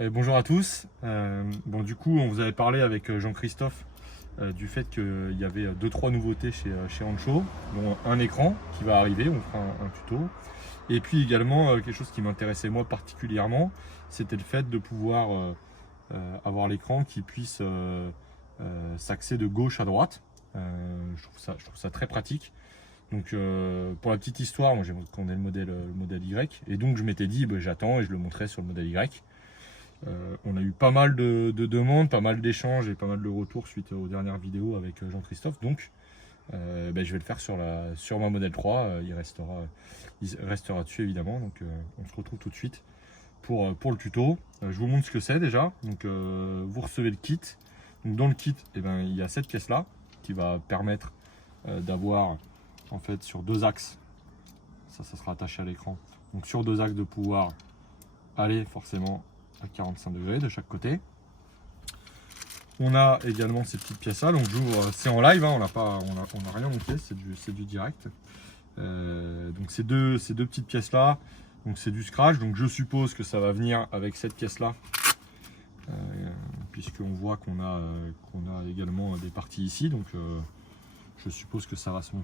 Bonjour à tous. Bon, du coup, on vous avait parlé avec Jean-Christophe du fait qu'il y avait 2-3 nouveautés chez Ancho, dont un écran qui va arriver, on fera un tuto. Et puis également, quelque chose qui m'intéressait moi particulièrement, c'était le fait de pouvoir avoir l'écran qui puisse s'axer de gauche à droite. Je trouve ça très pratique. Donc pour la petite histoire, moi j'aimerais qu'on ait le modèle Y. Et donc je m'étais dit, bah, j'attends et je le montrais sur le modèle Y. On a eu pas mal de demandes, pas mal d'échanges et pas mal de retours suite aux dernières vidéos avec Jean-Christophe. Donc ben, je vais le faire sur ma modèle 3. Il restera dessus évidemment. Donc on se retrouve tout de suite pour le tuto. Je vous montre ce que c'est déjà. Donc vous recevez le kit. Donc dans le kit, eh ben, il y a cette pièce là qui va permettre d'avoir en fait sur deux axes. Ça sera attaché à l'écran. Donc sur deux axes de pouvoir aller forcément à 45 degrés de chaque côté. On a également ces petites pièces là, donc j'ouvre, c'est en live, hein, on n'a rien monté, c'est du direct. Donc ces deux petites pièces là, donc c'est du scratch, donc je suppose que ça va venir avec cette pièce là, puisqu'on voit qu'on a également des parties ici, donc je suppose que ça va se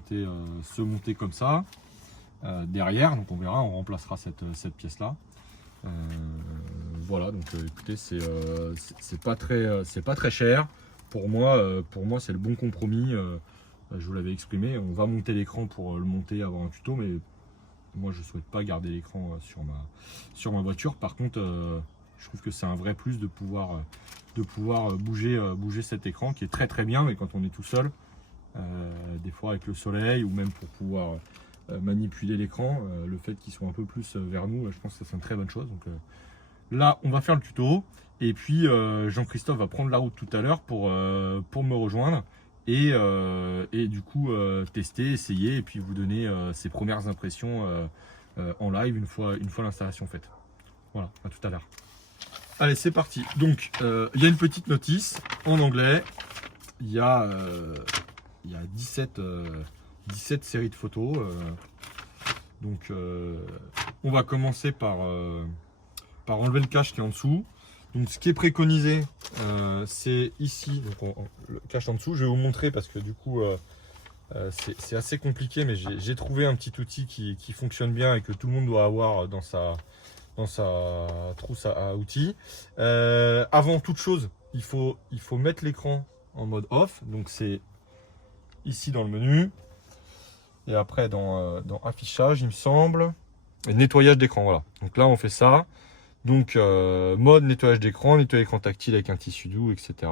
monter comme ça. Derrière, donc on verra, on remplacera cette pièce là. Voilà, donc écoutez, c'est pas très cher. Pour moi, c'est le bon compromis. Je vous l'avais exprimé. On va monter l'écran pour le monter, avoir un tuto, mais moi je souhaite pas garder l'écran sur ma voiture. Par contre, je trouve que c'est un vrai plus de pouvoir bouger cet écran qui est très bien, mais quand on est tout seul, des fois avec le soleil ou même pour pouvoir manipuler l'écran, le fait qu'il soit un peu plus vers nous, je pense que c'est une très bonne chose. Donc là, on va faire le tuto et puis Jean-Christophe va prendre la route tout à l'heure pour me rejoindre et du coup tester, essayer et puis vous donner ses premières impressions en live une fois l'installation faite. Voilà, à tout à l'heure. Allez, c'est parti. Donc, il y a une petite notice en anglais. Il y a 17 séries de photos. Donc, on va commencer par enlever le cache qui est en dessous. Donc ce qui est préconisé, c'est ici, donc le cache en dessous. Je vais vous montrer parce que du coup c'est assez compliqué, mais j'ai trouvé un petit outil qui fonctionne bien et que tout le monde doit avoir dans sa trousse à outils. Avant toute chose, il faut mettre l'écran en mode off. Donc c'est ici dans le menu. Et après dans affichage, il me semble. Et nettoyage d'écran, voilà. Donc là on fait ça. Donc mode nettoyage d'écran tactile avec un tissu doux, etc.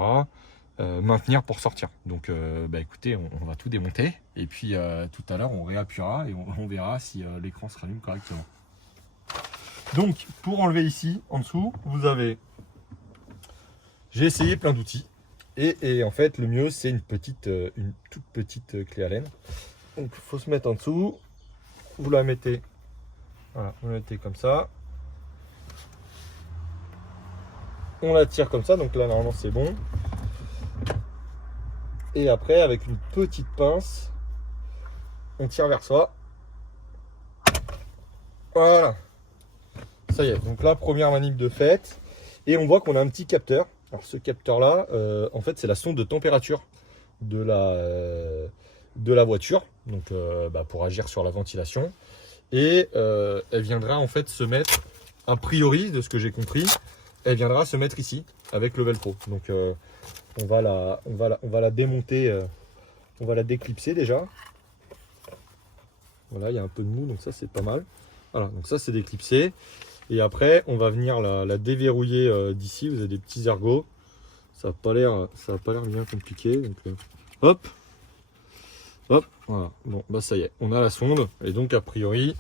Maintenir pour sortir. Donc bah, écoutez, on va tout démonter. Et puis tout à l'heure on réappuiera et on verra si l'écran se rallume correctement. Donc pour enlever ici, en dessous, vous avez... J'ai essayé plein d'outils. Et en fait le mieux c'est une toute petite clé Allen. Donc il faut se mettre en dessous. Vous la mettez, voilà, vous la mettez comme ça. On la tire comme ça, donc là normalement c'est bon. Et après avec une petite pince, on tire vers soi. Voilà. Ça y est, donc là première manip de fait. Et on voit qu'on a un petit capteur. Alors ce capteur là, en fait c'est la sonde de température de la voiture. Donc bah, pour agir sur la ventilation. Et elle viendra en fait se mettre, a priori de ce que j'ai compris, elle viendra se mettre ici avec le velcro. Donc on va la démonter, on va la déclipser déjà. Voilà, il y a un peu de mou, donc ça c'est pas mal. Voilà, donc ça c'est déclipsé. Et après on va venir la déverrouiller d'ici. Vous avez des petits ergots. Ça n'a pas l'air bien compliqué. Donc hop, hop, voilà. Bon bah ça y est, on a la sonde. Et donc a priori,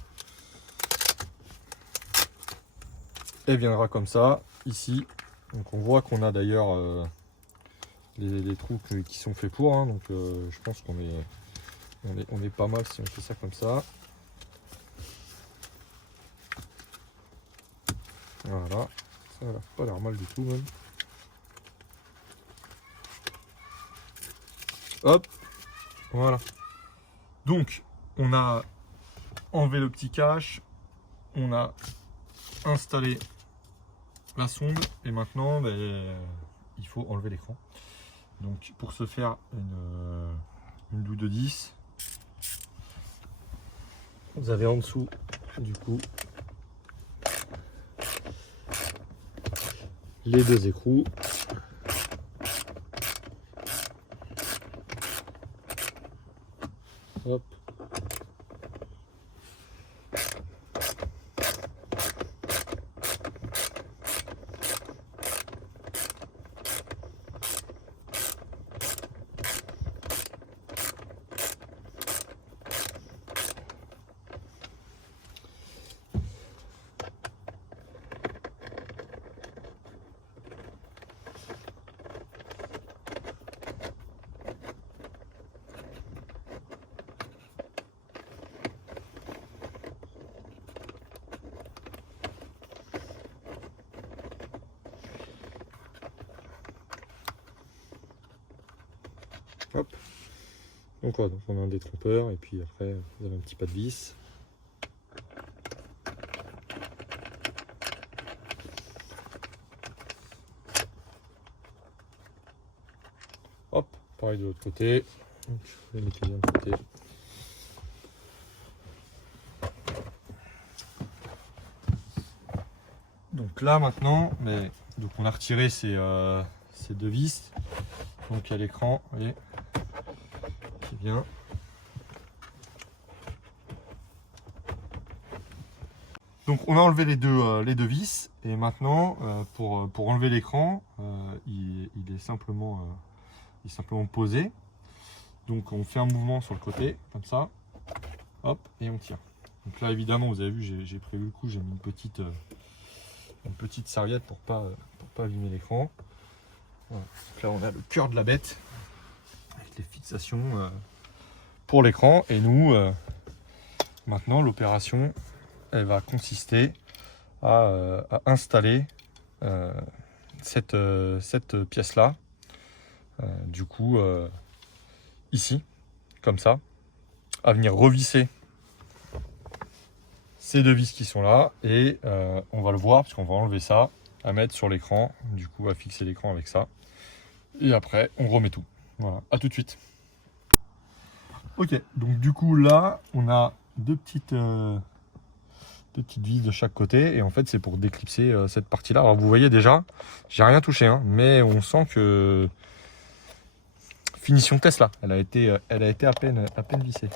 elle viendra comme ça ici. Donc on voit qu'on a d'ailleurs les trous qui sont faits pour, hein. Donc je pense qu'on est pas mal si on fait ça comme ça. Voilà, ça n'a pas l'air mal du tout même. Hop, voilà. Donc on a enlevé le petit cache, on a installé la sonde et maintenant il faut enlever l'écran. Donc pour ce faire une douille de 10, vous avez en dessous du coup les deux écrous. Hop. Hop. Donc voilà, donc on a un détrompeur et puis après vous avez un petit pas de vis. Hop, pareil de l'autre côté. Donc, je vais mettre bien de côté. Donc là maintenant, donc on a retiré ces deux vis. Donc il y a l'écran, vous voyez, qui vient. Donc on a enlevé les deux vis et maintenant pour enlever l'écran, il est simplement posé. Donc on fait un mouvement sur le côté comme ça, hop, et on tire. Donc là évidemment vous avez vu, j'ai prévu le coup, j'ai mis une petite serviette pour pas abîmer l'écran. Voilà. Donc là on a le cœur de la bête avec les fixations pour l'écran et nous maintenant l'opération elle va consister à installer cette pièce là du coup ici comme ça, à venir revisser ces deux vis qui sont là et on va le voir parce qu'on va enlever ça, à mettre sur l'écran, du coup à fixer l'écran avec ça et après on remet tout. Voilà, à tout de suite. Ok, donc du coup là on a deux petites vis de chaque côté et en fait c'est pour déclipser cette partie là. Alors vous voyez déjà j'ai rien touché hein, mais on sent que finition Tesla, elle a été à peine vissée.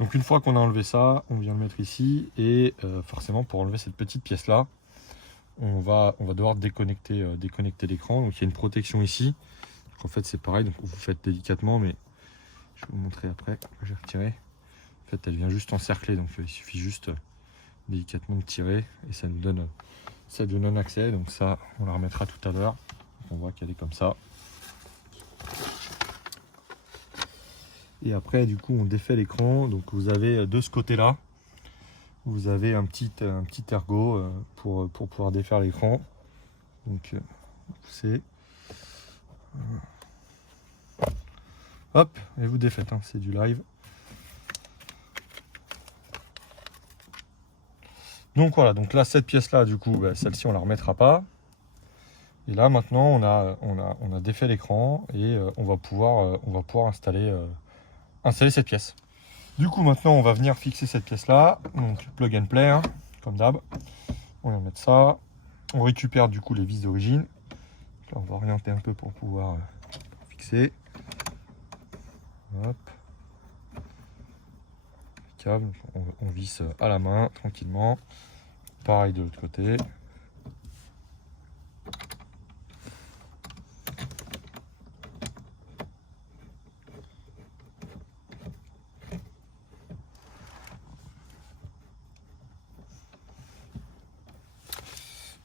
Donc une fois qu'on a enlevé ça, on vient le mettre ici et forcément pour enlever cette petite pièce là, on va devoir déconnecter l'écran. Donc il y a une protection ici. Donc, en fait c'est pareil, donc vous faites délicatement, mais je vais vous montrer après. J'ai retiré. En fait elle vient juste encercler, donc il suffit juste délicatement de tirer et ça nous donne du non-accès. Donc ça on la remettra tout à l'heure. On voit qu'elle est comme ça. Et après du coup on défait l'écran. Donc vous avez de ce côté là, vous avez un petit ergot pour pouvoir défaire l'écran. Donc c'est hop et vous défaites, hein, c'est du live. Donc voilà, donc là cette pièce là du coup celle-ci on la remettra pas. Et là maintenant on a défait l'écran et on va pouvoir installer cette pièce. Du coup maintenant on va venir fixer cette pièce là, donc plug and play hein, comme d'hab. On va mettre ça, on récupère du coup les vis d'origine. Là on va orienter un peu pour pouvoir fixer. Hop. Câble, on visse à la main tranquillement. Pareil de l'autre côté.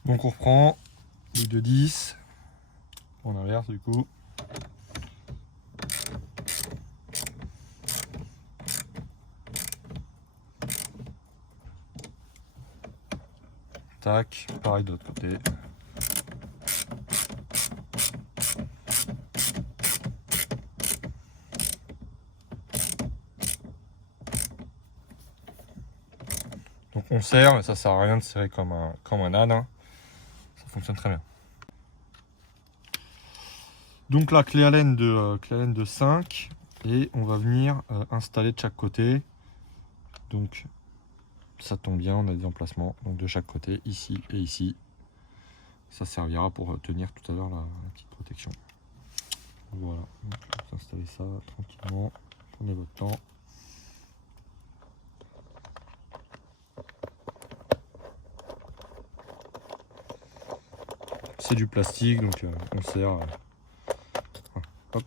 Donc on reprend douille de 10. En inverse du coup. Tac, pareil de l'autre côté. Donc on serre, mais ça sert à rien de serrer comme un âne, hein. Ça fonctionne très bien. Donc la clé Allen de 5 et on va venir installer de chaque côté. Donc ça tombe bien, on a des emplacements donc de chaque côté, ici et ici. Ça servira pour tenir tout à l'heure la petite protection. Voilà, donc vous installez ça tranquillement, prenez votre temps. C'est du plastique, donc on serre. Hop.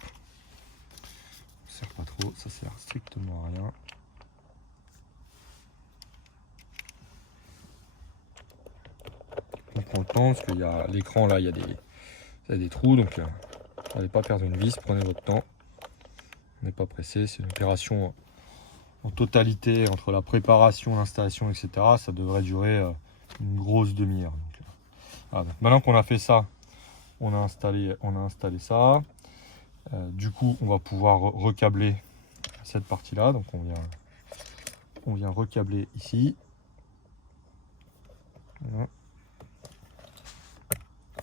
On serre pas trop, ça sert strictement à rien. On prend le temps parce qu'il y a l'écran là, il y a des trous, donc n'allez pas perdre une vis, prenez votre temps. On n'est pas pressé, c'est une opération en totalité entre la préparation, l'installation, etc. Ça devrait durer une grosse demi-heure. Voilà. Maintenant qu'on a fait ça, on a installé ça. Du coup, on va pouvoir recabler cette partie-là. Donc on vient recabler ici. Voilà.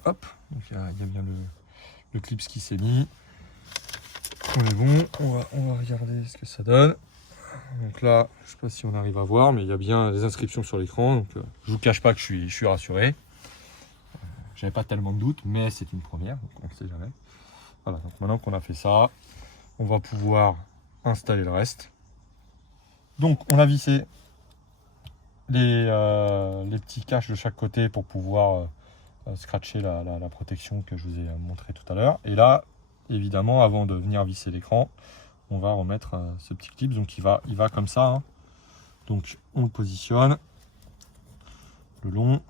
Hop, donc il y a bien le clips qui s'est mis. On est bon, on va regarder ce que ça donne. Donc là, je ne sais pas si on arrive à voir, mais il y a bien les inscriptions sur l'écran. Donc je vous cache pas que je suis rassuré. J'avais pas tellement de doutes, mais c'est une première, donc on ne sait jamais. Voilà, donc maintenant qu'on a fait ça, on va pouvoir installer le reste. Donc on a vissé les petits caches de chaque côté pour pouvoir scratcher la protection que je vous ai montré tout à l'heure. Et là, évidemment, avant de venir visser l'écran, on va remettre ce petit clip. Donc il va comme ça, hein. Donc on le positionne le long,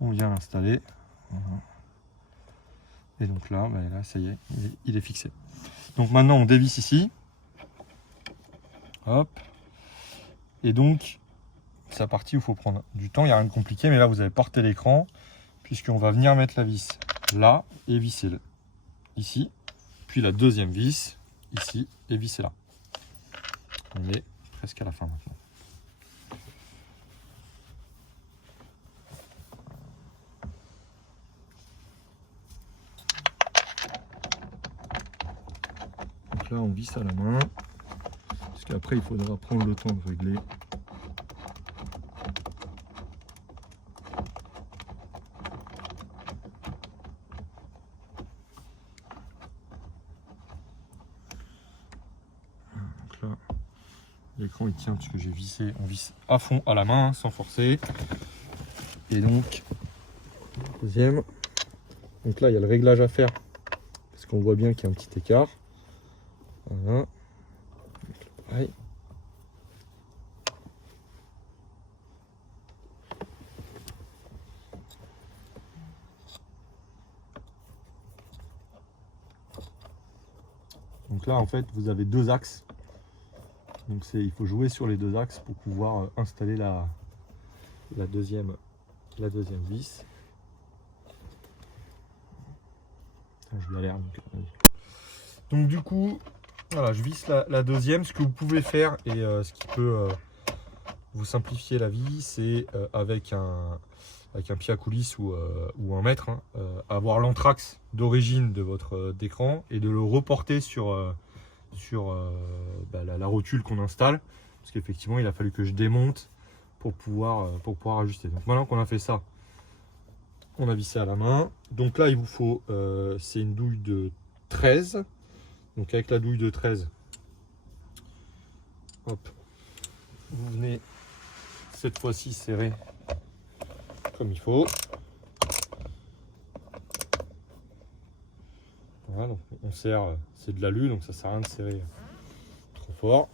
on vient l'installer. Voilà. Et donc là, là, ça y est, il est fixé. Donc maintenant on dévisse ici. Hop. Et donc c'est la partie où il faut prendre du temps, il n'y a rien de compliqué, mais là vous avez porté l'écran, puisqu'on va venir mettre la vis là et visser ici, puis la deuxième vis ici et visser là. On est presque à la fin maintenant. Donc là on visse à la main, parce qu'après il faudra prendre le temps de régler. L'écran il tient parce que j'ai vissé, on visse à fond à la main, hein, sans forcer. Et donc, deuxième. Donc là il y a le réglage à faire, parce qu'on voit bien qu'il y a un petit écart. Voilà. Pareil. Donc là en fait vous avez deux axes. Donc il faut jouer sur les deux axes pour pouvoir installer la deuxième vis. Je galère. Donc du coup, voilà, je visse la deuxième. Ce que vous pouvez faire et ce qui peut vous simplifier la vie, c'est avec un pied à coulisse ou un mètre, hein, avoir l'anthrax d'origine de votre d'écran et de le reporter sur la rotule qu'on installe, parce qu'effectivement il a fallu que je démonte pour pouvoir ajuster. Donc maintenant qu'on a fait ça, on a vissé à la main. Donc là il vous faut, c'est une douille de 13. Donc avec la douille de 13, hop, vous venez cette fois-ci serrer comme il faut. Voilà, donc on serre, c'est de l'alu, donc ça sert à rien de serrer trop fort.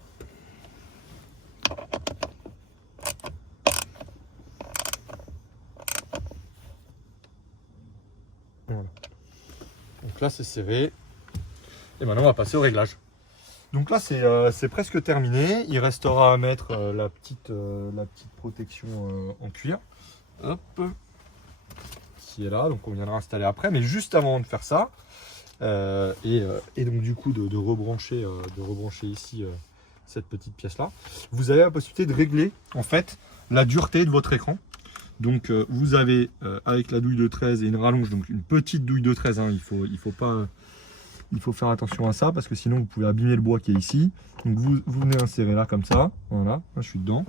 Voilà. Donc là c'est serré. Et maintenant on va passer au réglage. Donc là c'est presque terminé. Il restera à mettre la petite protection en cuir. Hop. Qui est là. Donc on viendra installer après. Mais juste avant de faire ça, et donc du coup de rebrancher ici cette petite pièce là, vous avez la possibilité de régler en fait la dureté de votre écran. Donc vous avez avec la douille de 13 et une rallonge, donc une petite douille de 13, hein, il faut faire attention à ça parce que sinon vous pouvez abîmer le bois qui est ici. Donc vous venez insérer là comme ça, voilà, là, je suis dedans.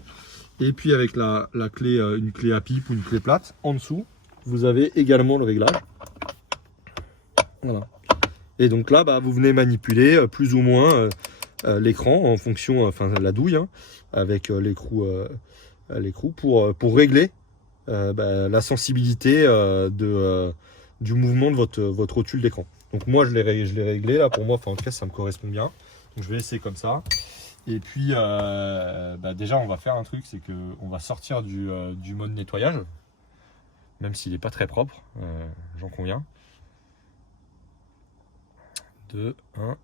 Et puis avec la clé, une clé à pipe ou une clé plate, en dessous, vous avez également le réglage. Voilà. Et donc là, bah, vous venez manipuler plus ou moins l'écran en fonction, enfin la douille, hein, avec l'écrou pour régler la sensibilité du mouvement de votre rotule d'écran. Donc moi je l'ai réglé là pour moi, enfin en tout cas ça me correspond bien. Donc je vais laisser comme ça. Et puis déjà on va faire un truc, c'est que on va sortir du mode nettoyage, même s'il n'est pas très propre, j'en conviens. 2, 1.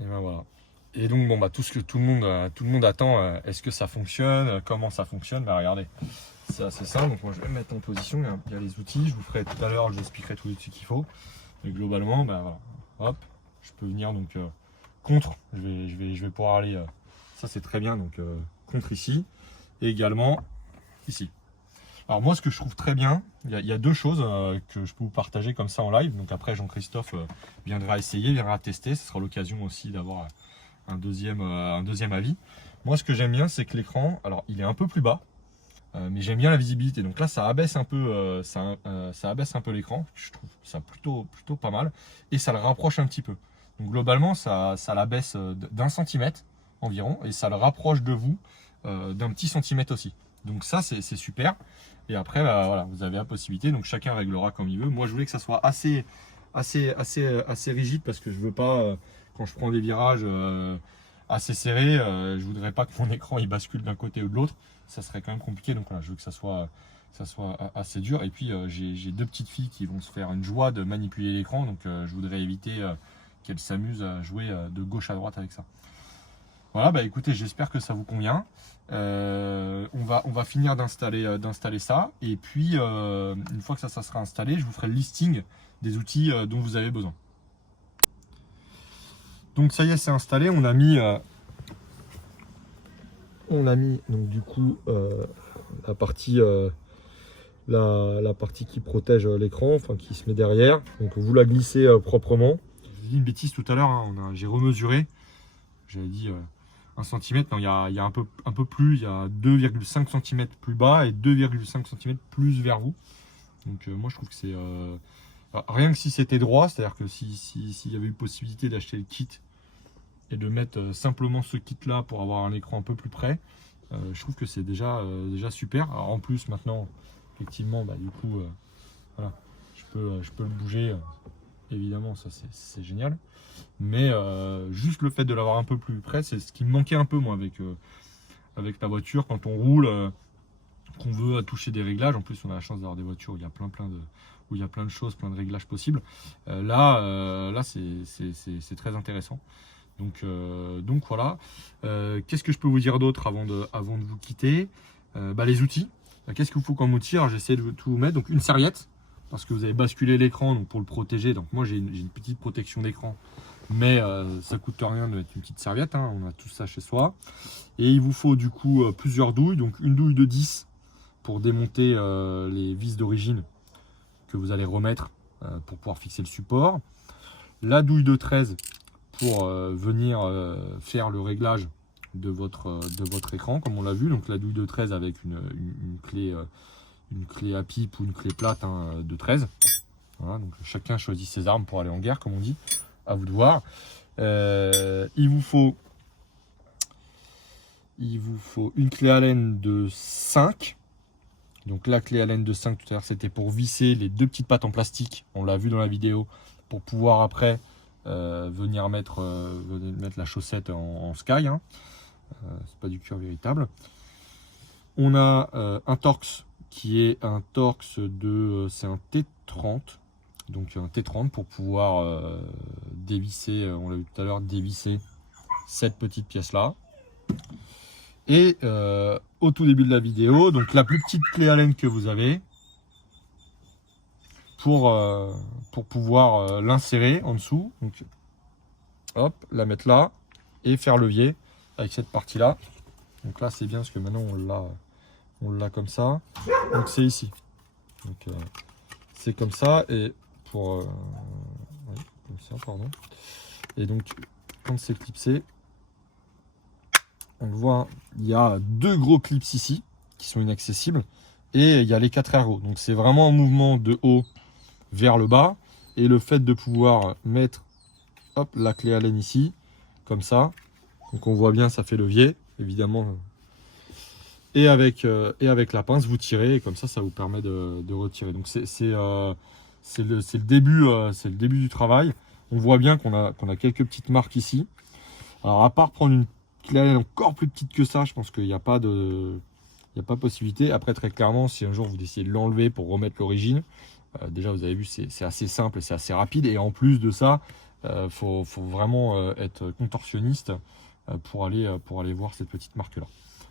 Et ben voilà. Et donc bon bah tout ce que tout le monde attend, est-ce que ça fonctionne, comment ça fonctionne, bah regardez. C'est assez simple, donc moi je vais me mettre en position, il y a les outils, je vous ferai tout à l'heure, je vous expliquerai tous les trucs qu'il faut. Mais globalement, bah voilà, hop, je peux venir donc contre, je vais pouvoir aller, ça c'est très bien, donc contre ici, et également ici. Alors moi ce que je trouve très bien, il y a deux choses que je peux vous partager comme ça en live, donc après Jean-Christophe viendra essayer, viendra tester, ce sera l'occasion aussi d'avoir un deuxième avis. Moi ce que j'aime bien c'est que l'écran, alors il est un peu plus bas, mais j'aime bien la visibilité, donc là ça abaisse un peu, ça abaisse un peu l'écran, je trouve ça plutôt pas mal, et ça le rapproche un petit peu. Donc globalement ça l'abaisse d'1 centimètre environ, et ça le rapproche de vous d'un petit centimètre aussi. Donc ça c'est super. Et après voilà, vous avez la possibilité, donc chacun réglera comme il veut. Moi je voulais que ça soit assez rigide parce que je veux pas quand je prends des virages assez serrés, je voudrais pas que mon écran il bascule d'un côté ou de l'autre, ça serait quand même compliqué. Donc voilà, je veux que ça soit assez dur. Et puis j'ai deux petites filles qui vont se faire une joie de manipuler l'écran, donc je voudrais éviter qu'elles s'amusent à jouer de gauche à droite avec ça. Voilà, bah écoutez, j'espère que ça vous convient. On va finir d'installer ça. Et puis, une fois que ça sera installé, je vous ferai le listing des outils dont vous avez besoin. Donc ça y est, c'est installé. On a mis donc du coup la partie qui protège l'écran, enfin qui se met derrière. Donc vous la glissez proprement. J'ai dit une bêtise tout à l'heure, hein, j'ai remesuré. J'avais dit 1 cm, non, il y a un peu plus, il y a 2,5 cm plus bas et 2,5 cm plus vers vous. Donc moi je trouve que c'est rien que si c'était droit, c'est-à-dire que s'il y avait eu possibilité d'acheter le kit et de mettre simplement ce kit là pour avoir un écran un peu plus près, je trouve que c'est déjà super. Alors en plus maintenant effectivement du coup voilà, je peux le bouger, évidemment ça c'est génial. Mais juste le fait de l'avoir un peu plus près, c'est ce qui me manquait un peu moi avec la voiture quand on roule, qu'on veut toucher des réglages. En plus on a la chance d'avoir des voitures où il y a plein de choses, plein de réglages possibles. Là c'est très intéressant. Donc voilà. Qu'est-ce que je peux vous dire d'autre avant de vous quitter? Les outils. Qu'est-ce qu'il vous faut comme outil? Alors j'essaie de tout vous mettre. Donc une serviette, parce que vous avez basculé l'écran, donc pour le protéger. Donc moi j'ai une petite protection d'écran, mais ça coûte rien de mettre une petite serviette, hein, on a tout ça chez soi. Et il vous faut du coup plusieurs douilles, donc une douille de 10 pour démonter les vis d'origine que vous allez remettre pour pouvoir fixer le support, la douille de 13 pour venir faire le réglage de votre écran comme on l'a vu, donc la douille de 13 avec une clé à pipe ou une clé plate, hein, de 13. Voilà, donc chacun choisit ses armes pour aller en guerre, comme on dit. À vous de voir. Il vous faut une clé Allen de 5. Donc la clé Allen de 5 tout à l'heure, c'était pour visser les deux petites pattes en plastique. On l'a vu dans la vidéo, pour pouvoir après venir mettre la chaussette en sky, hein. C'est pas du cuir véritable. On a un Torx qui est un Torx de... c'est un T30. Donc un T30 pour pouvoir dévisser, on l'a vu tout à l'heure, dévisser cette petite pièce-là. Et au tout début de la vidéo, donc la plus petite clé Allen que vous avez pour pouvoir l'insérer en dessous. Donc hop, la mettre là et faire levier avec cette partie-là. Donc là c'est bien parce que maintenant on l'a comme ça. Donc c'est ici. Donc c'est comme ça et pour oui, comme ça, pardon. Et donc quand c'est clipsé, on le voit, il y a 2 gros clips ici qui sont inaccessibles et il y a les 4 ergots. Donc c'est vraiment un mouvement de haut vers le bas et le fait de pouvoir mettre hop, la clé Allen ici comme ça. Donc on voit bien, ça fait levier évidemment. Et avec la pince, vous tirez et comme ça vous permet de retirer. Donc c'est le début du travail. On voit bien qu'on a quelques petites marques ici. Alors à part prendre une clé Allen encore plus petite que ça, je pense qu'il n'y a pas possibilité. Après très clairement, si un jour vous décidez de l'enlever pour remettre l'origine, déjà vous avez vu c'est assez simple et c'est assez rapide. Et en plus de ça, faut vraiment être contorsionniste pour aller voir cette petite marque là.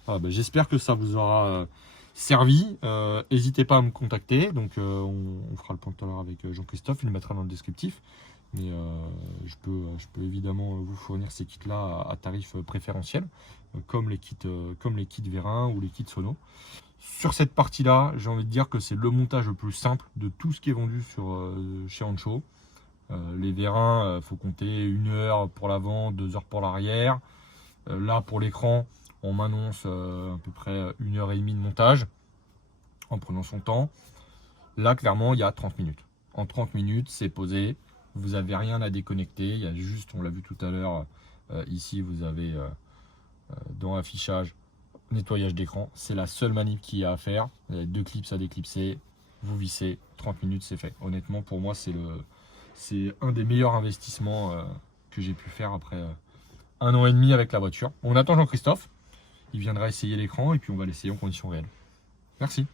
Voilà, ben, j'espère que ça vous aura servi. N'hésitez pas à me contacter. Donc on fera le point tout à l'heure avec Jean-Christophe, il le mettra dans le descriptif. Mais je peux évidemment vous fournir ces kits là à tarif préférentiel, comme les kits Vérin ou les kits Sono. Sur cette partie là, j'ai envie de dire que c'est le montage le plus simple de tout ce qui est vendu chez Ancho. Les vérins, faut compter 1 heure pour l'avant, 2 heures pour l'arrière. Là pour l'écran, on m'annonce à peu près 1h30 de montage en prenant son temps. Là clairement il y a 30 minutes. En 30 minutes c'est posé. Vous n'avez rien à déconnecter, il y a juste, on l'a vu tout à l'heure, ici vous avez dans affichage, nettoyage d'écran, c'est la seule manip qu'il y a à faire. Vous avez 2 clips à déclipser, vous vissez, 30 minutes c'est fait. Honnêtement pour moi c'est un des meilleurs investissements que j'ai pu faire après 1 an et demi avec la voiture. On attend Jean-Christophe, il viendra essayer l'écran et puis on va l'essayer en conditions réelles. Merci.